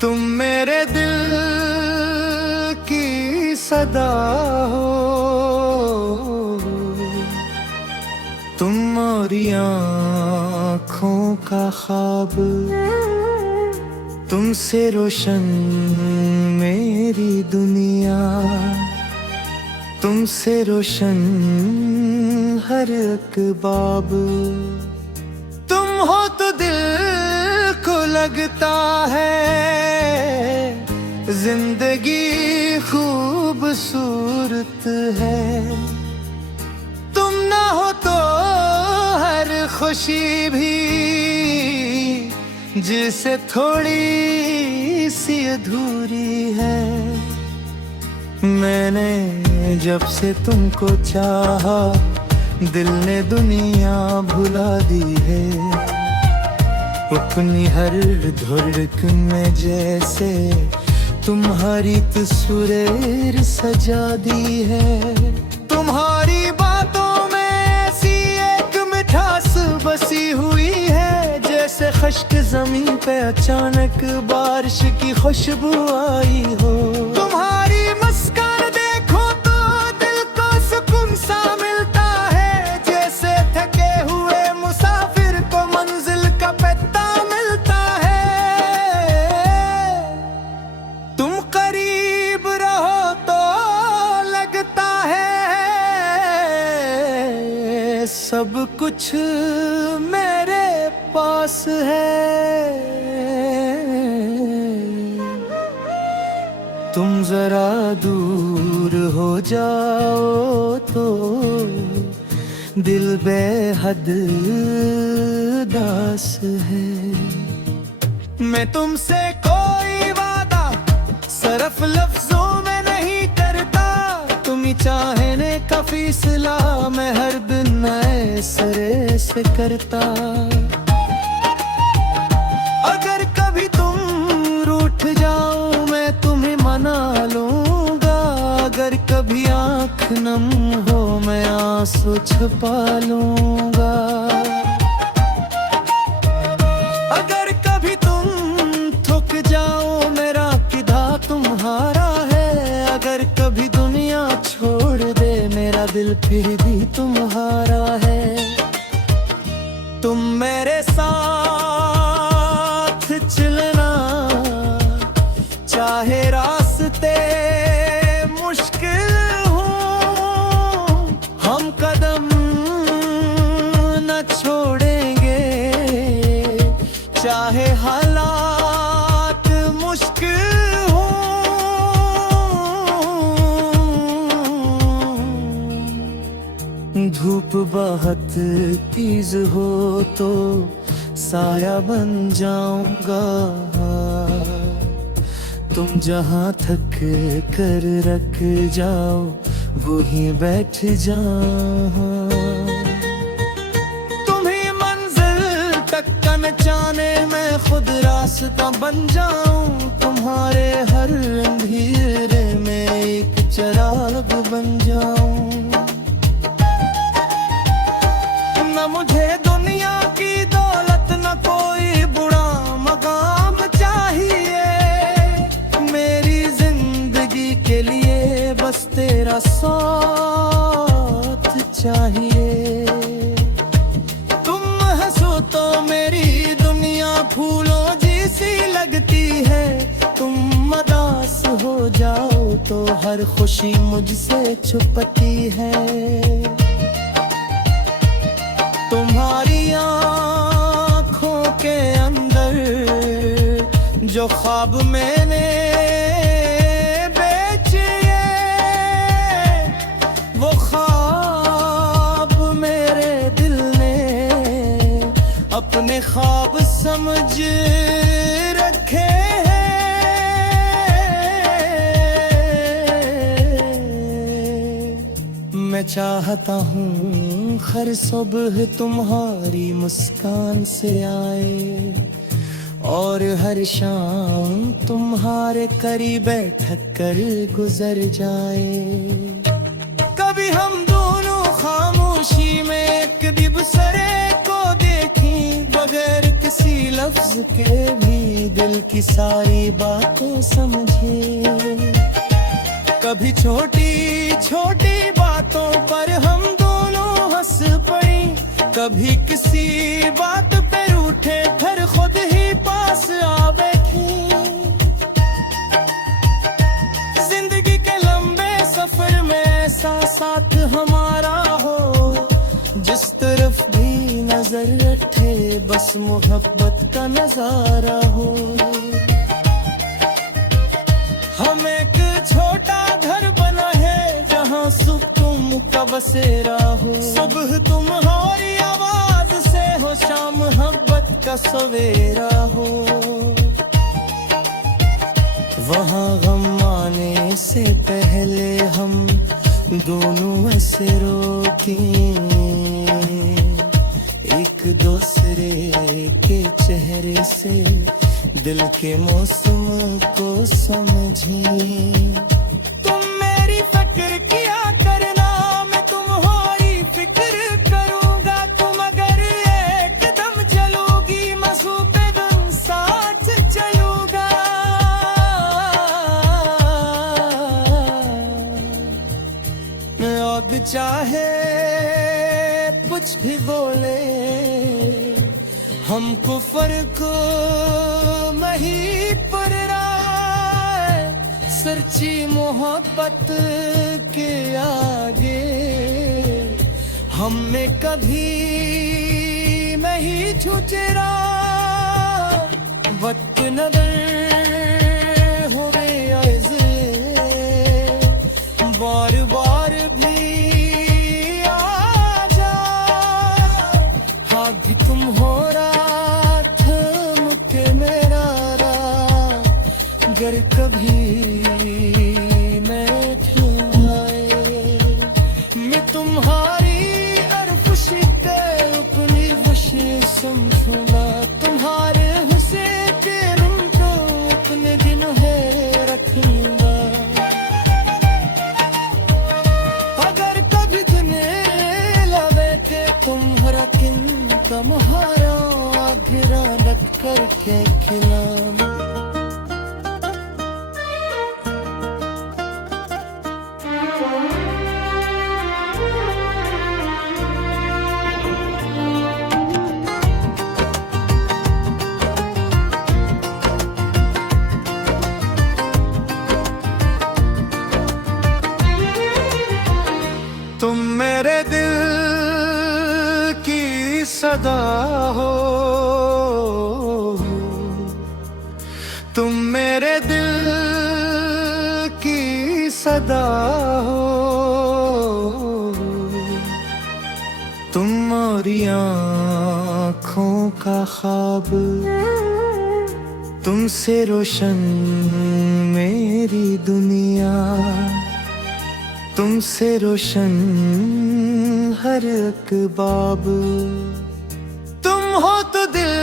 तुम मेरे दिल की सदा हो, तुम मोरी आँखों का ख्वाब, तुमसे रोशन मेरी दुनिया, तुमसे रोशन हर एक बाब। तुम हो तो दिल को लगता है जिंदगी खूबसूरत है। तुम ना हो तो हर खुशी भी जिसे थोड़ी सी अधूरी है। मैंने जब से तुमको चाहा दिल ने दुनिया भुला दी है। अपनी हर धड़कन में जैसे तुम्हारी तस्वीर सजा दी है। तुम्हारी बातों में ऐसी एक मिठास बसी हुई है, जैसे खश्क जमीन पे अचानक बारिश की खुशबू आई हो। तुम्हारी मुस्कान देखो तो दिल को सुकून सा मिलता है, जैसे थके हुए मुसाफिर को मंजिल का पता मिलता है। तुम करीब रहो तो लगता है सब कुछ मेरे पास है। तुम जरा दूर हो जाओ तो दिल बेहद दास है। मैं तुमसे कोई वादा सिर्फ लफ्जों में नहीं करता, तुम्ही चाहने का फैसला मैं हर दिन नए सिरे से करता। अगर कभी तुम रूठ जाओ मैं तुम्हें मना लूंगा, अगर कभी आँख नम हो मैं आंसू छुपा लूंगा। अगर कभी तुम थक जाओ मेरा किधा तुम्हारा है, अगर कभी दुनिया छोड़ दे मेरा दिल फिर भी तुम्हारा है। तुम मेरे साथ चलना चाहे रास्ते मुश्किल हो, हम कदम न छोड़ेंगे चाहे हालात मुश्किल हो। धूप बहुत तेज हो तो साया बन जाऊंगा, तुम जहाँ थक कर रख जाओ वहीं बैठ जाऊं। तुम्हें मंजिल तक पहुंचाने मैं खुद रास्ता बन जाऊं, तुम्हारे हर अंधेरे में एक चिराग बन जाऊं। न मुझे दुनिया की दौलत न कोई बुरा मकाम चाहिए, मेरी जिंदगी के लिए बस तेरा साथ चाहिए। तुम हंसो तो मेरी दुनिया फूलों जैसी लगती है, तुम उदास हो जाओ तो हर खुशी मुझसे छुपती है। तुम्हारी आँखों के अंदर जो ख्वाब मैंने बेचे, वो ख्वाब मेरे दिल ने अपने ख्वाब समझ रखे हैं। मैं चाहता हूँ हर सुबह तुम्हारी मुस्कान से आए और हर शाम तुम्हारे करीब बैठ कर गुजर जाए। कभी हम दोनों खामोशी में एक दूसरे को देखें बगैर किसी लफ्ज के भी दिल की सारी बातें समझे। कभी छोटी छोटी बातों पर हम दोनों हंस पड़ी, कभी किसी बात पे रूठे फिर खुद ही पास आ बैठी। जिंदगी के लंबे सफर में ऐसा साथ हमारा हो, जिस तरफ भी नजर रखे बस मोहब्बत का नजारा हो। हम एक छोटा घर बना है जहाँ सुकून का बसेरा हो। सुबह तुम्हारी आवाज से हो, शाम मोहब्बत का सवेरा हो। वहाँ गम आने से पहले हम दोनों ऐसे रोके, एक दूसरे के चेहरे से दिल के मौसम को समझे। तुम मेरी फिक्र किया करना, मैं तुम्हारी फिक्र करूंगा। तुम अगर एकदम चलोगी मज़ू पे दम साथ चलूंगा। आग चाहे कुछ भी बोले, हमको फर्क नहीं पड़ रहा है। सच्ची मोहब्बत के आगे हमने कभी नहीं झुकरा। वक्त नजर हो गया बार बार भी आ जा। हाँ भी तुम हो रहा थम के मेरा राह, गर कभी मैं ठुआए। मैं तुम्हारी अरफशी पे अपनी खुशी समझूंगा। तुम्हारे हुस्से के रंग को अपने दिन है रखूंगा। तुम्हारा किन का मुहारा आगरा लग करके खिलाना। तुम मेरे दिल सदा हो, तुम मेरे दिल की सदा हो। तुम और आँखों का ख्वाब, तुमसे रोशन मेरी दुनिया। तुमसे रोशन हर एक बाब। तुम हो तो दिल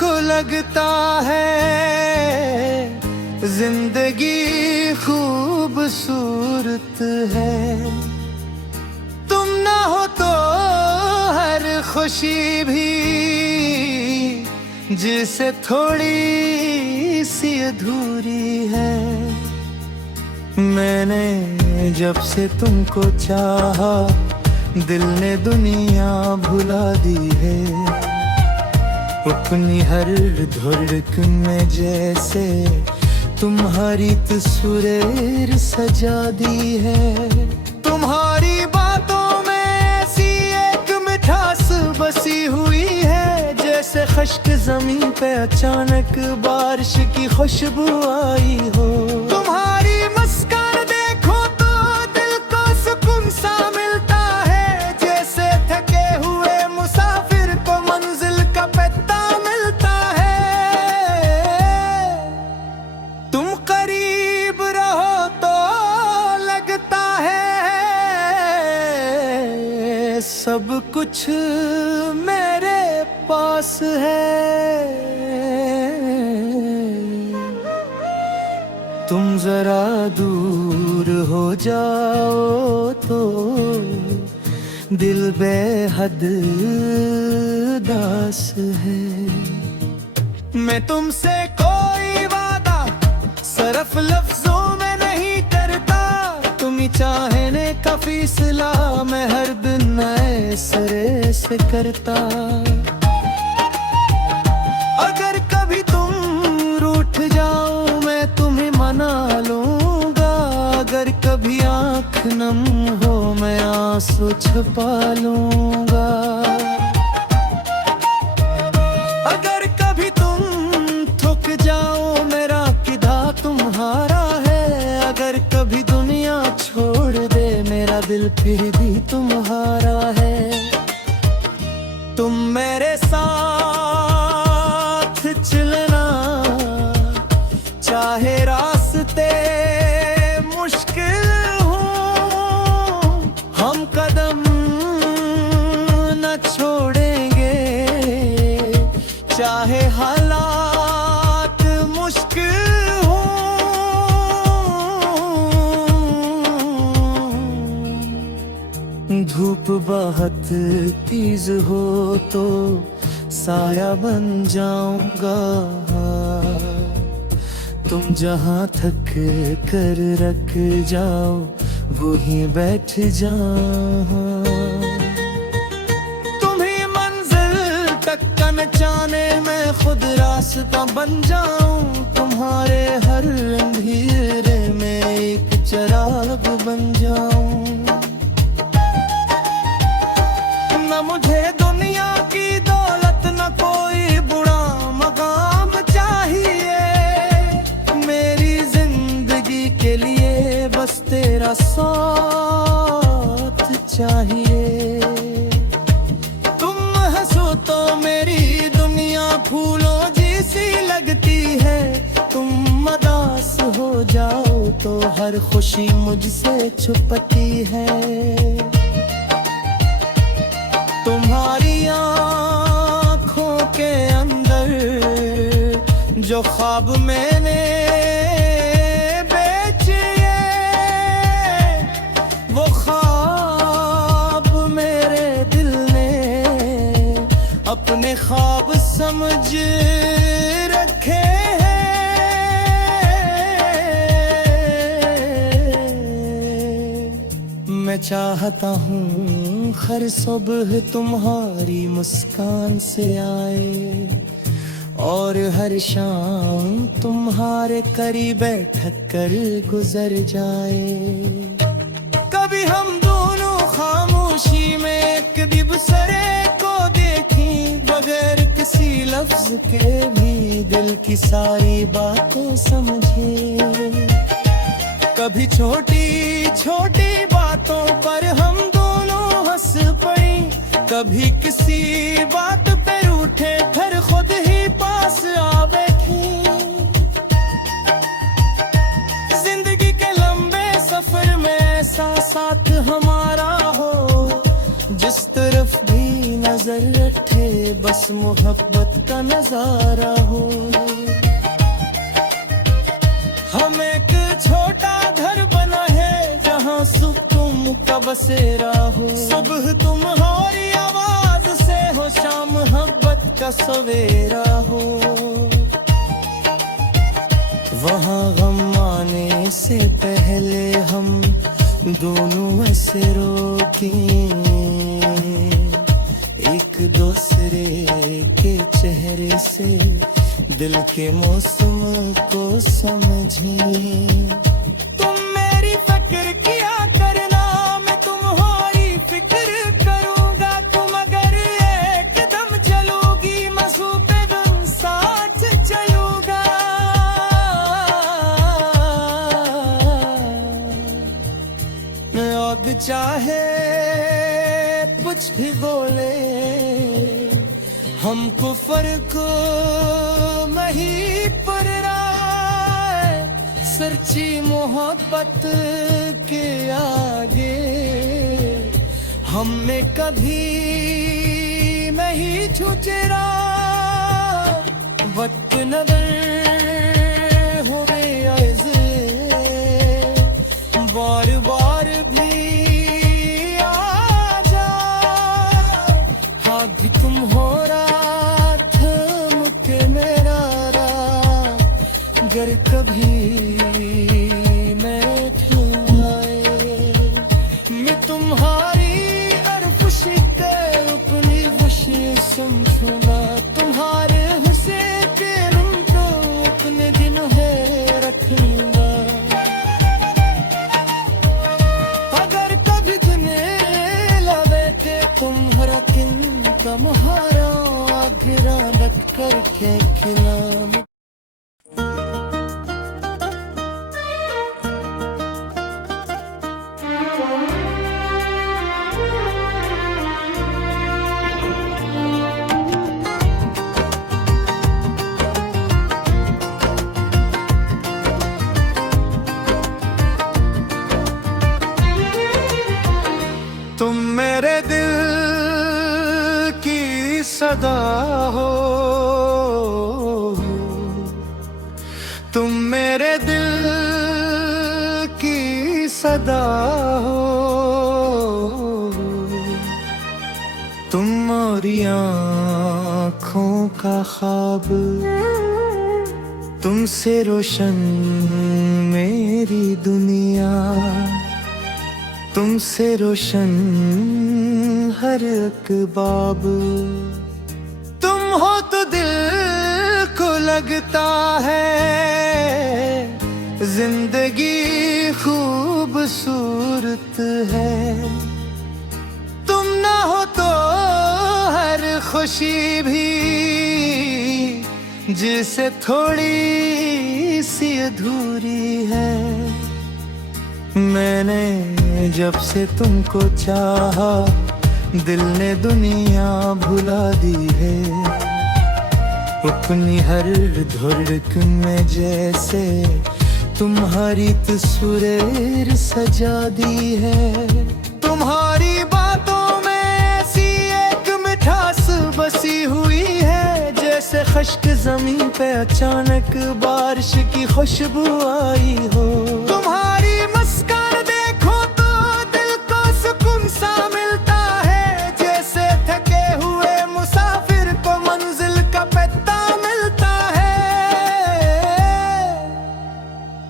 को लगता है जिंदगी खूबसूरत है। तुम ना हो तो हर खुशी भी जिसे थोड़ी सी अधूरी है। मैंने जब से तुमको चाहा, दिल ने दुनिया भुला दी है। अपनी हर धड़कन में जैसे तुम्हारी तस्वीर सजा दी है। तुम्हारी बातों में ऐसी एक मिठास बसी हुई है, जैसे खश्क जमीन पे अचानक बारिश की खुशबू आई हो। तुम्हारी मुस्कान देखो तो दिल को सुकून सा मिलता है, जैसे थके हुए मुसाफिर को मंजिल का पता मिलता है। तुम करीब रहो तो लगता है सब कुछ मेरे पास है। तुम जरा दूर हो जाओ तो दिल बेहद दास है। मैं तुमसे कोई वादा सिर्फ लफ्जों में नहीं करता, तुम्हें चाहने का फैसला मैं हर दिन नए सिरे से करता। अगर कभी तुम रूठ जाओ मैं तुम्हें मना लूंगा, अगर कभी आंख नम हो मैं आंसू छुपा लूंगा। अगर कभी तुम थक जाओ मेरा किदा तुम्हारा है, अगर कभी दुनिया छोड़ दे मेरा दिल फिर भी तुम्हारा है। तुम मेरे साथ चलना चाहे रास्ते मुश्किल हो, हम कदम न छोड़ेंगे चाहे हालात मुश्किल हो। धूप बहुत तेज हो तो साया बन जाऊंगा, तुम जहां थक कर रख जाओ वहीं बैठ जाऊं। तुम्हें मंजिल तक पहुंचाने में खुद रास्ता बन जाऊं, तुम्हारे हर अंधेरे में एक चिराग बन जाऊं। न मुझे दुनिया की दौलत न कोई बुरा मकाम चाहिए, मेरी जिंदगी के लिए बस तेरा साथ चाहिए। तुम हंसो तो मेरी दुनिया फूलों जैसी लगती है, तुम उदास हो जाओ तो हर खुशी मुझसे छुपती है। तुम्हारी आँखों के अंदर जो ख्वाब मैंने बेचे, वो ख्वाब मेरे दिल ने अपने ख्वाब समझ रखे हैं। मैं चाहता हूँ हर सुबह तुम्हारी मुस्कान से आए और हर शाम तुम्हारे करीब बैठ कर गुजर जाए। कभी हम दोनों खामोशी में एक दूसरे को देखें, बगैर किसी लफ्ज के भी दिल की सारी बातें समझे। कभी छोटी छोटी बातों पर हम हंस पड़ी, कभी किसी बात पे रूठे फिर खुद ही पास आ बैठी। जिंदगी के लंबे सफर में ऐसा साथ हमारा हो, जिस तरफ भी नजर रखे बस मोहब्बत का नजारा हो। हम एक छोटा घर बना है जहाँ सुकून का बसेरा हो, सुबह तुम्हारी आवाज से हो शाम मोहब्बत का सवेरा हो। वहाँ गम आने से पहले हम दोनों ऐसे रोकें, एक दूसरे के चेहरे से दिल के मौसम को समझें। तुम मेरी फिक्र किया करना, मैं तुम्हारी फिक्र करूंगा। तुम अगर एकदम चलोगी मसू पे गम साथ चलूंगा। आग चाहे कुछ भी बोले, हमको फर्क नहीं पड़ रहा है, सच्ची मोहब्बत के आगे हमने कभी नहीं झुकरा। वक्त नजर हो गया बार बार भी आ जा, हाथ तुम हो रहा थम के मेरा अगर कभी मैं खिलाए मैं तुम्हारी अरफ शिकर अपनी खुशी समझूंगा तुम्हारे हुस्से के उनको अपने दिन है रखूंगा अगर कभी तुम्हें लगे थे तुम्हारा किन तुम्हारा गिरा रख करके खिला तुम मेरे दिल की सदा हो तुम मेरे दिल की सदा हो तुम और आँखों का ख्वाब तुमसे रोशन मेरी दुनिया तुमसे रोशन हर एक बाब तुम हो तो दिल को लगता है जिंदगी खूबसूरत है तुम ना हो तो हर खुशी भी जिसे थोड़ी सी अधूरी है मैंने जब से तुमको चाहा दिल ने दुनिया भुला दी है अपनी हर धड़कन में जैसे तुम्हारी तस्वीर सजा दी है तुम्हारी बातों में ऐसी एक मिठास बसी हुई है जैसे खश्क जमीन पे अचानक बारिश की खुशबू आई हो तुम्हारी मुस्कान देखो तो दिल को सुकून सा मिलता है जैसे थके हुए मुसाफिर को मंजिल का पता मिलता है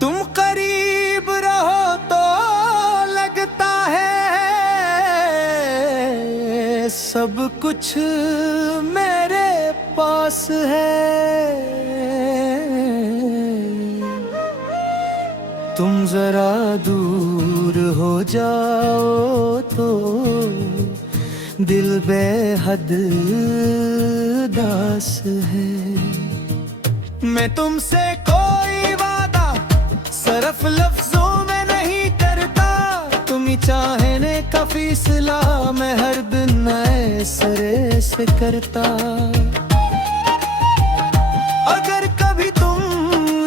तुम करीब रहो तो लगता है सब कुछ मेरे पास है तुम जरा दूर हो जाओ तो दिल बेहद दास है मैं तुमसे कोई वादा सिर्फ लफ्जों में नहीं करता तुम्हें चाहने का फैसला मैं हर दिन नए सिरे से करता अगर कभी तुम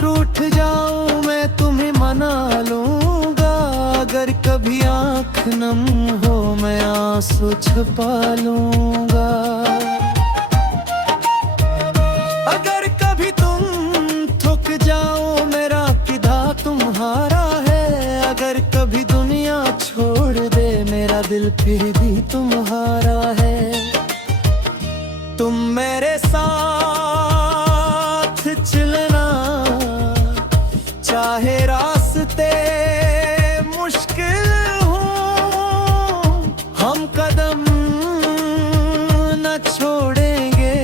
रूठ जाओ मैं तुम्हें मना लूंगा अगर कभी आँख नम हो मैं आंसू छुपा लूंगा अगर कभी तुम थक जाओ मेरा किधा तुम्हारा है अगर कभी दुनिया छोड़ दे मेरा दिल फिर भी तुम्हारा है तुम मेरे साथ चलना चाहे रास्ते मुश्किल हो हम कदम न छोड़ेंगे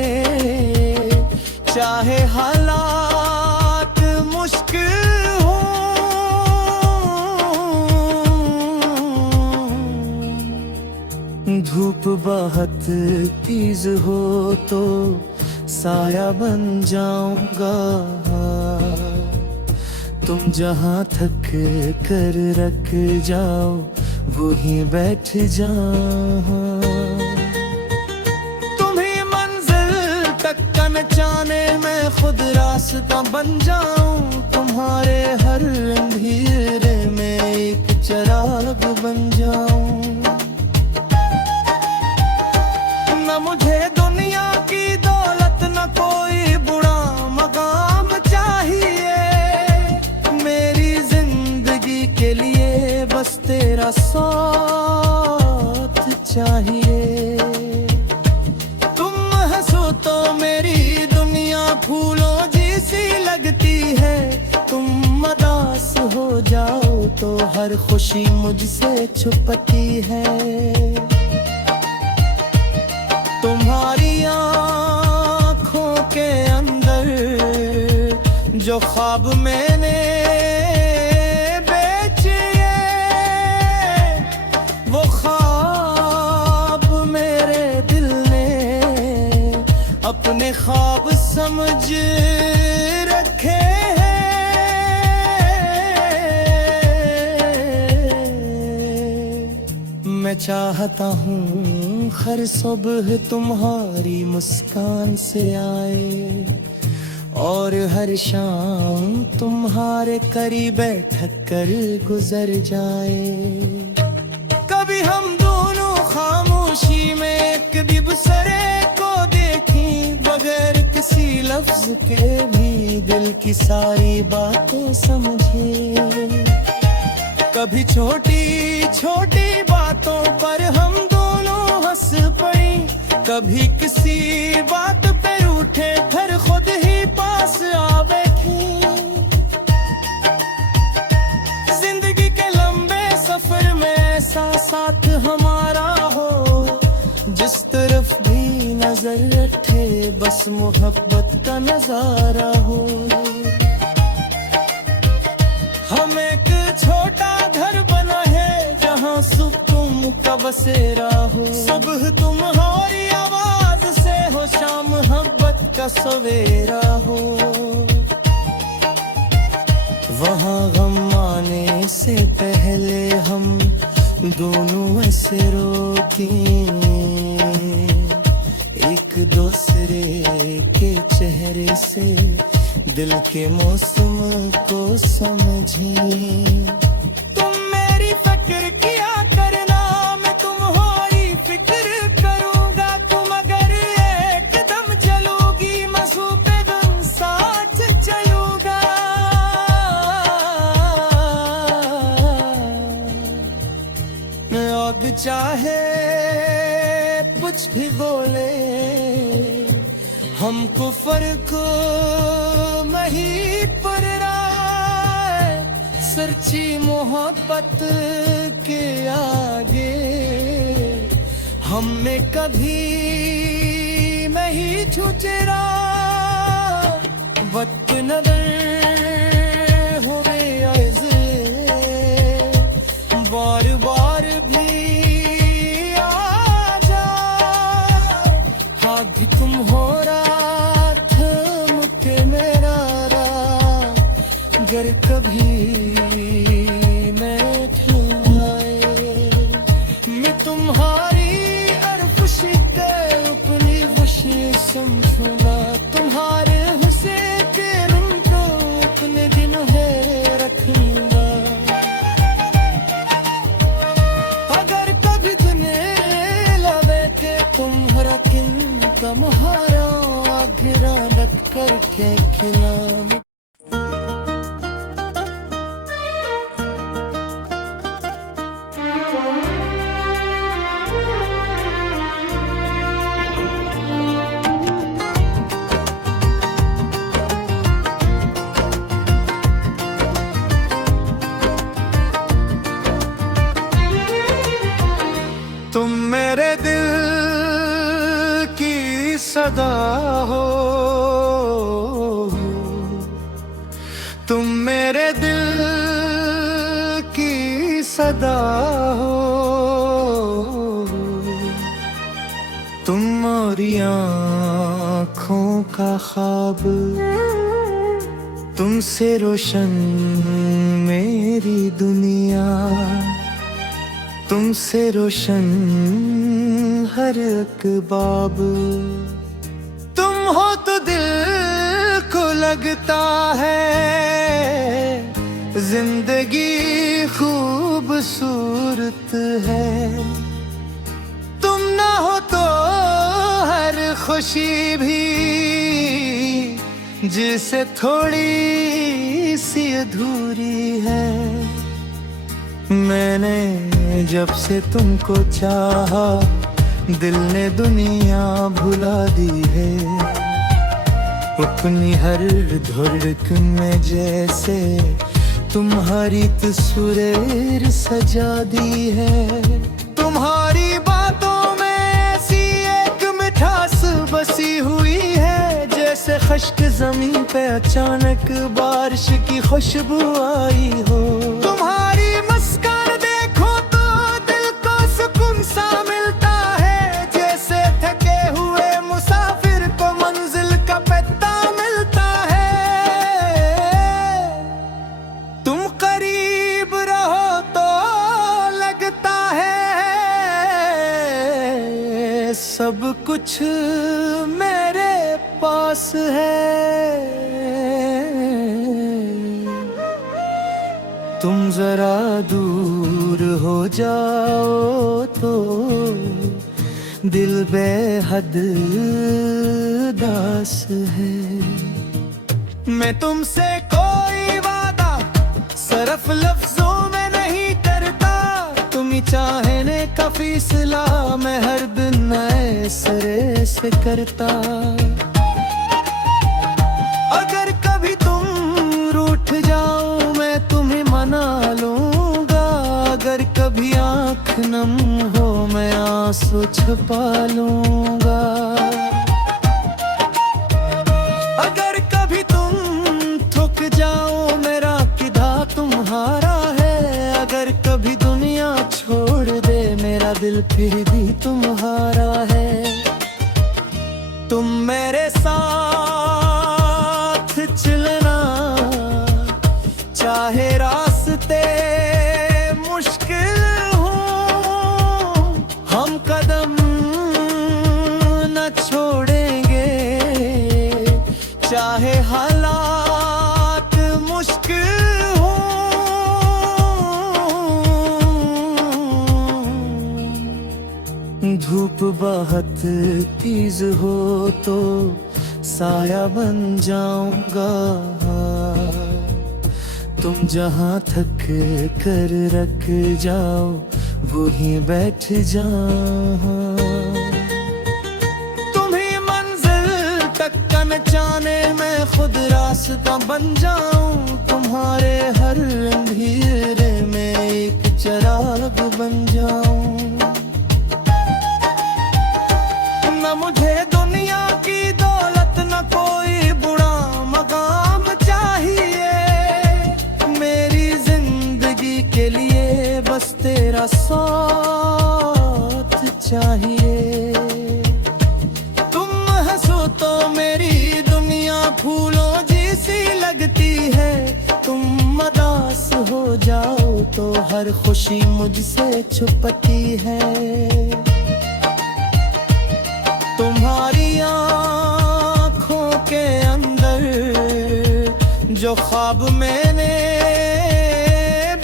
चाहे हालात मुश्किल हो धूप बहुत तेज हो तो साया बन जाऊंगा तुम जहाँ थक कर रख जाओ वहीं बैठ जाओ तुम्हें मंजिल तक पहुंचाने में खुद रास्ता बन जाऊं तुम्हारे हर अंधेरे में एक चिराग बन जाऊं न मुझे दुनिया की दौलत न कोई बुरा मकाम चाहिए मेरी जिंदगी के लिए बस तेरा साथ चाहिए तुम हंसो तो मेरी दुनिया फूलों जैसी लगती है हर खुशी मुझसे छुपती है। तुम्हारी आँखों के अंदर जो ख्वाब मैंने बेचे, वो ख्वाब मेरे दिल ने अपने ख्वाब समझ रखे हैं। मैं चाहता हूँ हर सुबह तुम्हारी मुस्कान से आए और हर शाम तुम्हारे करीब बैठ कर गुजर जाए। कभी हम दोनों खामोशी में एक दूसरे को देखें, बगैर किसी लफ्ज के भी दिल की सारी बातें समझे। कभी छोटी छोटी बातों पर हम दोनों हंस पड़े, कभी किसी बात पे रूठे फिर खुद ही पास आ बैठी। जिंदगी के लंबे सफर में ऐसा साथ हमारा हो, जिस तरफ भी नजर रखे बस मोहब्बत का नजारा हो। हम एक छोटा घर बना है जहाँ सुकून का बसेरा हो। सुबह तुम्हारी आवाज से हो, शाम मोहब्बत का सवेरा हो। वहाँ गम आने से पहले हम दोनों ऐसे रोकें, एक दूसरे के चेहरे से दिल के मौसम को समझें। तुम मेरी फिक्र किया करना, मैं तुम्हारी फिक्र करूंगा। तुम अगर एकदम चलोगी मैं सूबे गम साथ चलूंगा। आग चाहे कुछ भी बोले, हमको फर्क नहीं पड़ रहा है। सच्ची मोहब्बत के आगे हमने कभी नहीं झुकरा। वक्त नजर हो गया बार बार भी आ जा। हाथ तुम हो रहा थम के मेरा राह, अगर कभी मैं खिलाए। मैं तुम्हारी हर खुशी के अपनी खुशी समझूंगा। तुम्हारे हुस्से के रंग को अपने दिन है रखूंगा। अगर कभी तुम्हें लगे के तुम्हारा किन का मुहारा आखिरा रख करके खिला। तुम मेरे दिल की सदा हो, तुम मेरे दिल की सदा हो। तुम मोरी आँखों का ख्वाब, तुमसे रोशन मेरी दुनिया। तुमसे रोशन हर एक बाब। तुम हो तो दिल को लगता है जिंदगी खूबसूरत है। तुम ना हो तो हर खुशी भी जिसे थोड़ी सी अधूरी है। मैंने जब से तुमको चाहा, दिल ने दुनिया भुला दी है। अपनी हर धड़कन में जैसे तुम्हारी तस्वीर सजा दी है। तुम्हारी बातों में ऐसी एक मिठास बसी हुई है, जैसे खश्क जमीन पे अचानक बारिश की खुशबू आई हो। तुम्हारी मुस्कान देखो तो दिल को सुकून सा मिलता है, जैसे थके हुए मुसाफिर को मंजिल का पता मिलता है। तुम करीब रहो तो लगता है सब कुछ मेरे पास है। तुम जरा दूर हो जाओ तो दिल बेहद दास है। मैं तुमसे कोई वादा सिर्फ लफ्जों में नहीं करता, तुम्ही चाहने का फैसला मैं हर दिन नए सिरे से करता। अगर कभी तुम रूठ जाओ मैं तुम्हें मना लूंगा, अगर कभी आँख नम हो मैं आंसू छुपा लूंगा। अगर कभी तुम थक जाओ मेरा किधा तुम्हारा है, अगर कभी दुनिया छोड़ दे मेरा दिल फिर भी तुम्हारा है। तुम मेरे साथ चलना चाहे रास्ते मुश्किल हो, हम कदम न छोड़ेंगे चाहे हालात मुश्किल हो। धूप बहुत तेज हो तो साया बन जाऊंगा, तुम जहाँ थक कर रख जाओ वहीं बैठ जाओ। तुम्हें मंजिल तक पहुंचाने में खुद रास्ता बन जाऊं, तुम्हारे हर अंधेरे में एक चिराग बन जाऊं। न मुझे दुनिया की दौलत न कोई बुरा मकाम चाहिए, मेरी जिंदगी के लिए बस तेरा साथ चाहिए। तुम हंसो तो मेरी दुनिया फूलों जैसी लगती है, तुम उदास हो जाओ तो हर खुशी मुझसे छुपती है। तुम्हारी आँखों के अंदर जो ख्वाब मैंने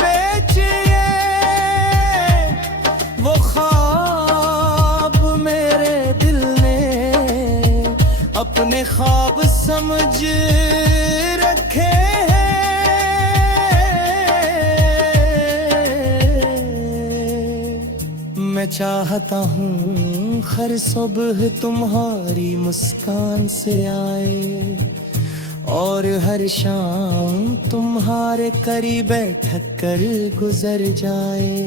बेचे, वो ख्वाब मेरे दिल ने अपने ख्वाब समझ रखे हैं। मैं चाहता हूँ हर सुबह तुम्हारी मुस्कान से आए और हर शाम तुम्हारे करीब बैठ कर गुजर जाए।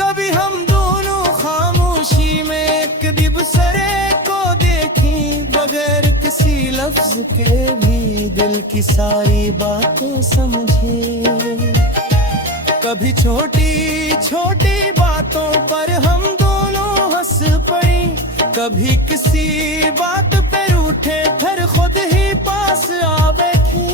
कभी हम दोनों खामोशी में एक दूसरे को देखें, बगैर किसी लफ्ज के भी दिल की सारी बातें समझे। कभी छोटी छोटी बातों पर हम हंस पड़ी, कभी किसी बात पे रूठे फिर खुद ही पास आ बैठी।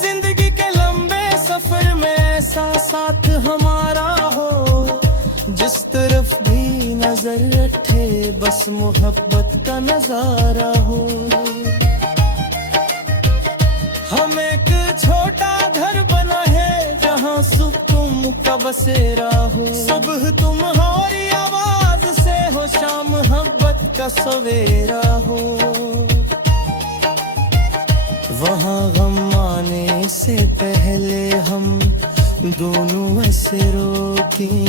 जिंदगी के लंबे सफर में ऐसा साथ हमारा हो, जिस तरफ भी नजर रखे बस मोहब्बत का नजारा हो। हम एक छोटा घर बना है जहाँ सुकून का बसेरा हो, सुबह तुम्हारी आवाज से हो शाम मोहब्बत का सवेरा हो। वहाँ गम आने से पहले हम दोनों ऐसे रोकें,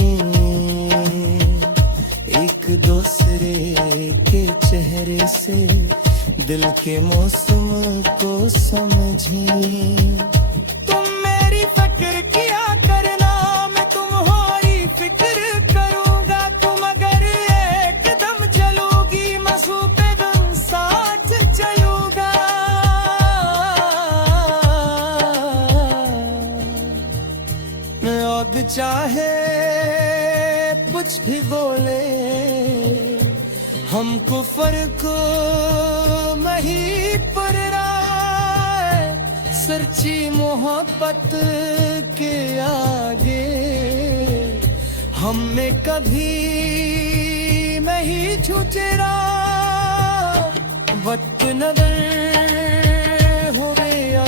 एक दूसरे के चेहरे से दिल के मौसम को समझे। तुम मेरी फिक्र किया करना, मैं तुम्हारी फिक्र करूंगा। तुम अगर एकदम चलोगी, मसू पे दम साथ चलूंगा। आग चाहे कुछ भी बोले, हमको फर्क नहीं पड़ रहा है। सच्ची मोहब्बत के आगे हमें कभी नहीं झुके रहा। वक्त नजर हो गया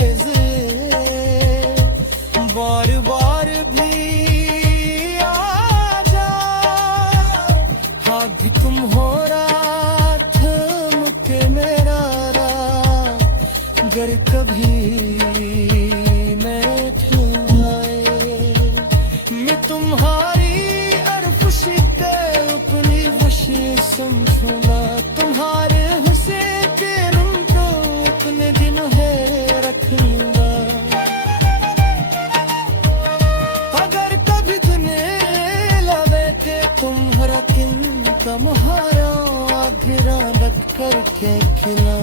बार बार भी आ जा। हाँ भी तुम हो रहा थम के मेरा राह, अगर कभी मैं ठुआए। मैं तुम्हारी अरफ़ पे अपनी खुशी समझूंगा। तुम्हारे हुस्न के रंग को अपने दिन है रख लूंगा। तुम्हारा किन का मुहारा गिरा रख करके खिला।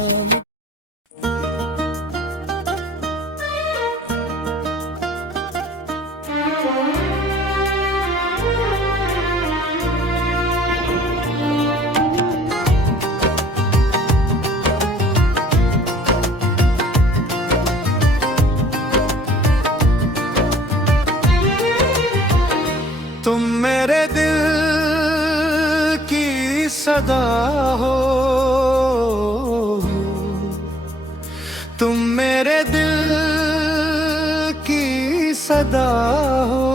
तुम मेरे दिल सदा हो, तुम मेरे दिल की सदा हो।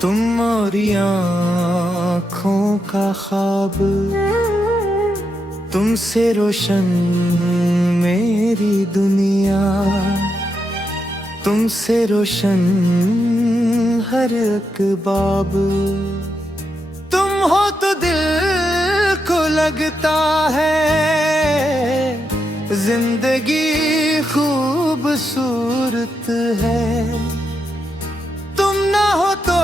तुम मोरी आँखों का ख्वाब, तुमसे रोशन मेरी दुनिया। तुमसे रोशन हर एक बाब। तुम हो तो दिल को लगता है जिंदगी खूबसूरत है। तुम ना हो तो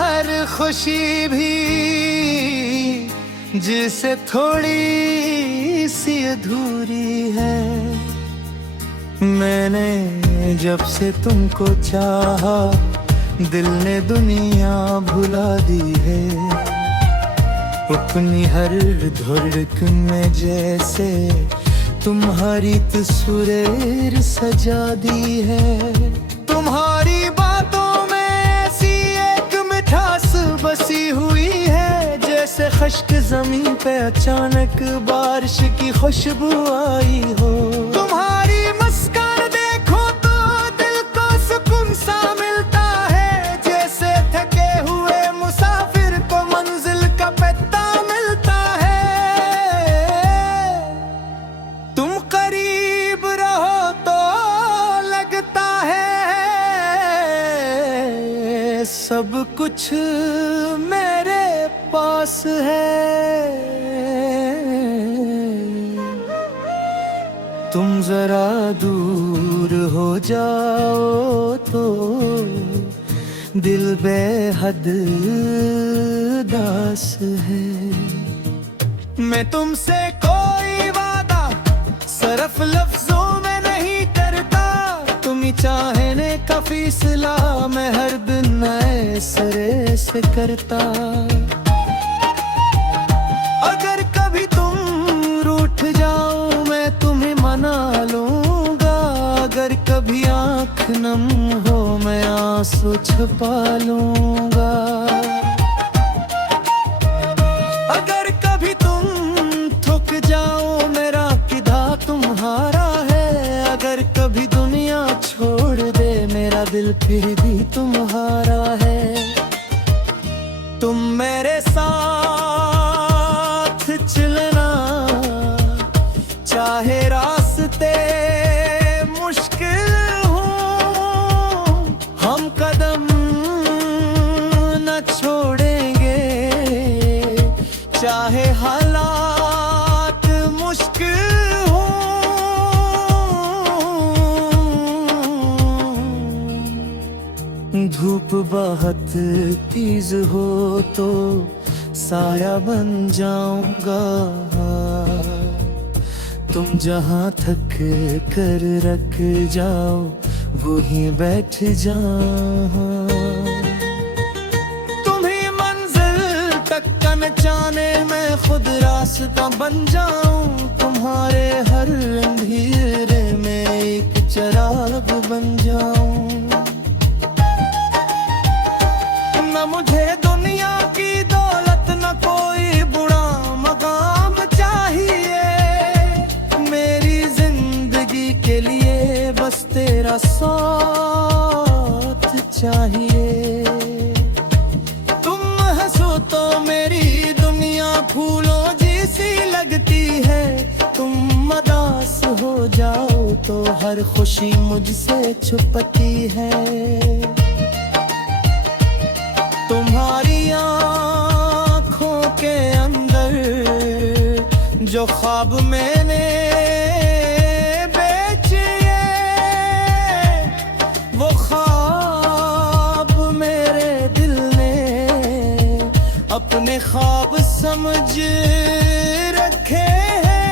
हर खुशी भी जिसे थोड़ी सी अधूरी है। मैंने जब से तुमको चाहा, दिल ने दुनिया भुला दी है। अपनी हर धड़कन में जैसे तुम्हारी तस्वीर सजा दी है। तुम्हारी बातों में ऐसी एक मिठास बसी हुई है, जैसे खश्क जमीन पे अचानक बारिश की खुशबू आई हो। तुम्हारी मुस्कान देखो तो दिल को सुकून सा मिलता है, जैसे थके हुए मुसाफिर को मंजिल का पता मिलता है। तुम करीब रहो तो लगता है सब कुछ मेरे पास है। तुम जरा दूर हो जाओ तो दिल बेहद दास है। मैं तुमसे कोई वादा सिर्फ लफ्जों में नहीं करता। तुम्हें चाहने का फैसला मैं हर दिन नए सिरे से करता। अगर कभी तुम रूठ जाओ मैं तुम्हें मना लूंगा। अगर कभी आँख नम हो मैं आंसू छुपा लूंगा। अगर कभी तुम थक जाओ मेरा किधा तुम्हारा है। अगर कभी दुनिया छोड़ दे मेरा दिल फिर भी तुम्हारा है। तुम मेरे साथ चलना चाहे रास्ते मुश्किल हो, हम कदम न छोड़ेंगे चाहे हालात बहुत तेज हो तो साया बन जाऊंगा। तुम जहाँ थक कर रख जाओ वहीं बैठ जाऊं। तुम्ही मंजिल तक पहुंचाने में खुद रास्ता बन जाऊं। तुम्हारे हर अंधेरे में एक चिराग बन जाऊं। न मुझे दुनिया की दौलत न कोई बुरा मकाम चाहिए। मेरी जिंदगी के लिए बस तेरा साथ चाहिए। तुम हंसो तो मेरी दुनिया फूलों जैसी लगती है। तुम उदास हो जाओ तो हर खुशी मुझसे छुपती है। तुम्हारी आँखों के अंदर जो ख्वाब मैंने बेचे, वो ख्वाब मेरे दिल ने अपने ख्वाब समझ रखे हैं।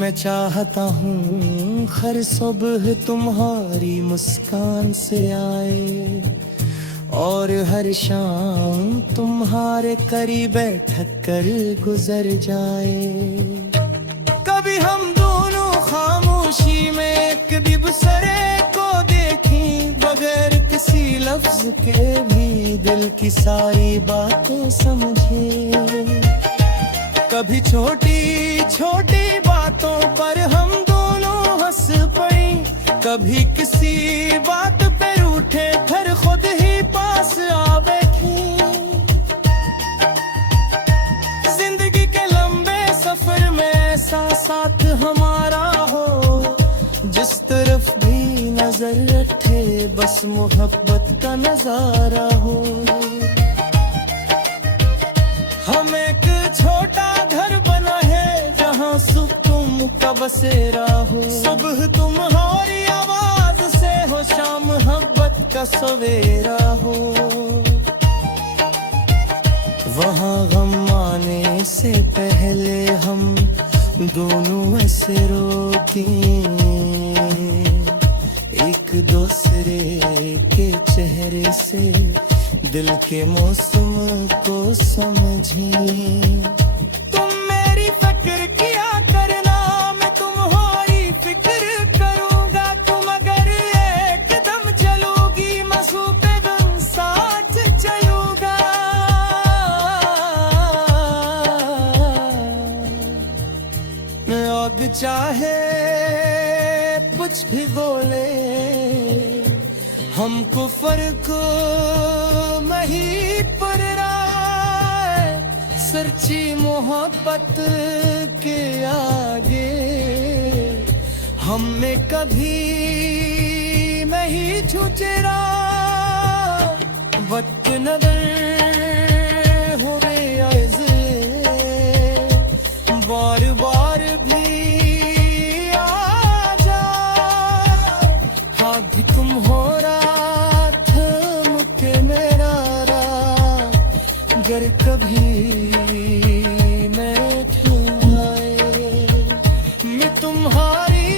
मैं चाहता हूँ हर सुबह तुम्हारी मुस्कान से आए और हर शाम तुम्हारे करीब बैठ कर गुजर जाए। कभी हम दोनों खामोशी में एक दूसरे को देखें बगैर किसी लफ्ज के भी दिल की सारी बातें समझे। कभी छोटी छोटी बातों पर हम हंस पड़ी, कभी किसी बात पे रूठे फिर खुद ही पास आ बैठी। जिंदगी के लंबे सफर में ऐसा साथ हमारा हो जिस तरफ भी नजर रखे बस मोहब्बत का नजारा हो। हम एक छोटा घर बना है जहाँ सुकून का बसेरा हो। सुबह तुम्हारी आवाज से हो शाम मोहब्बत का सवेरा हो। वहाँ गम आने से पहले हम दोनों ऐसे रोके एक दूसरे के चेहरे से दिल के मौसम को समझें। तुम मेरी फिक्र किया करना मैं तुम्हारी फिक्र करूंगा। तुम अगर एकदम चलोगी मसू पे गम साथ चलूंगा। आग चाहे कुछ भी बोले हमको फर्क नहीं पड़ रहा है। सच्ची मोहब्बत के आगे हमने कभी नहीं झुकरा। वक्त नजर हो गया बार बार भी आ जा। हाथ तुम हो रहा थम के मेरा अगर कभी मैं ठुआए मैं तुम्हारी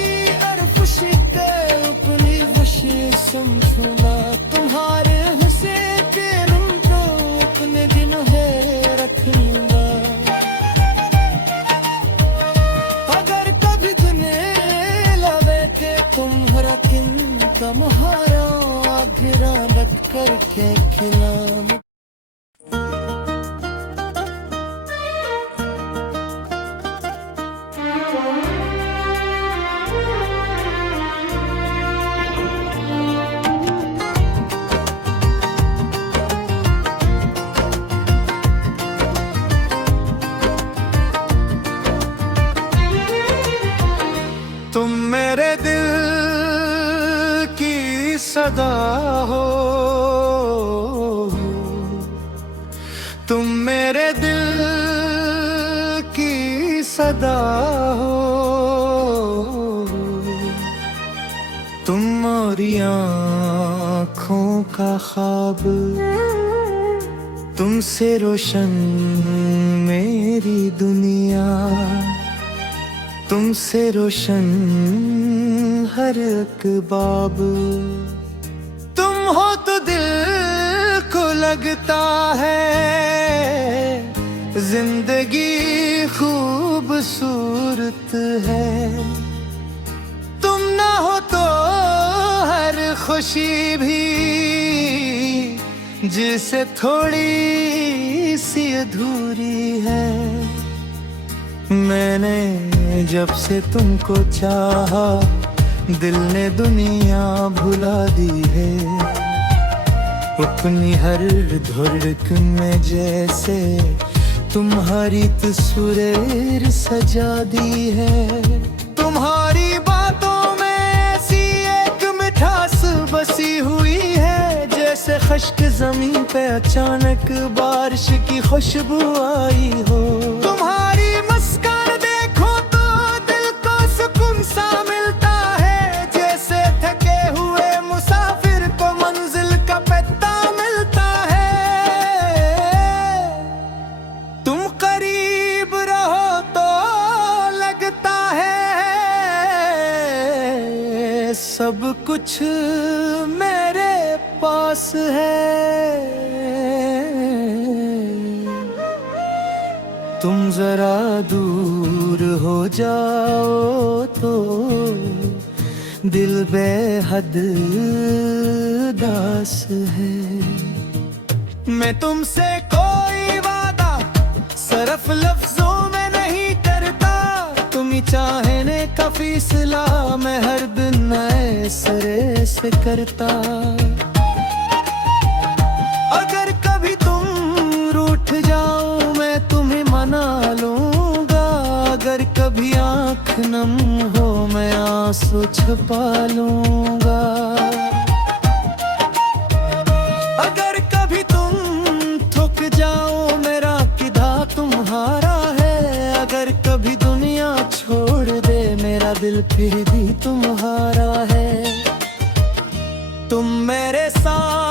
अरफश के अपनी खुशी समझूंगा। तुम्हारे हुस्से के रूम को अपने दिन है रखूंगा। अगर कभी तुम्हें लगे के तुम्हारा किन का मुहारा आघिरा लग करके खिला। तुम मेरे दिल की सदा हो। तुम मेरे दिल की सदा हो। मोरी आँखों का ख्वाब, तुमसे रोशन मेरी दुनिया, तुमसे रोशन हर एक बाब। तुम हो तो दिल को लगता है जिंदगी खूबसूरत है। तुम ना हो तो हर खुशी भी जिसे थोड़ी सी अधूरी है। मैंने जब से तुमको चाहा, दिल ने दुनिया भुला दी है। अपनी हर धड़कन में जैसे तुम्हारी तस्वीर सजा दी है। तुम्हारी बातों में ऐसी एक मिठास बसी हुई है, जैसे खश्क जमीन पे अचानक बारिश की खुशबू आई हो। तुम्हारी मुस्कान देखो तो दिल को सुकून सा मिलता है, जैसे थके हुए मुसाफिर को मंजिल का पता मिलता है। तुम करीब रहो तो लगता है सब कुछ मेरे पास है। तुम जरा दूर हो जाओ तो दिल बेहद दास है। मैं तुमसे कोई वादा सिर्फ लफ्जों में नहीं करता, तुम ही चाहने का फैसला मैं हर दिन नए सिरे से करता। अगर कभी तुम रूठ जाओ मैं तुम्हें मना लूंगा, अगर कभी आंख नम हो मैं आंसू छुपा लूंगा। अगर कभी तुम थक जाओ मेरा किधा तुम्हारा है, अगर कभी दुनिया छोड़ दे मेरा दिल फिर भी तुम्हारा है। तुम मेरे साथ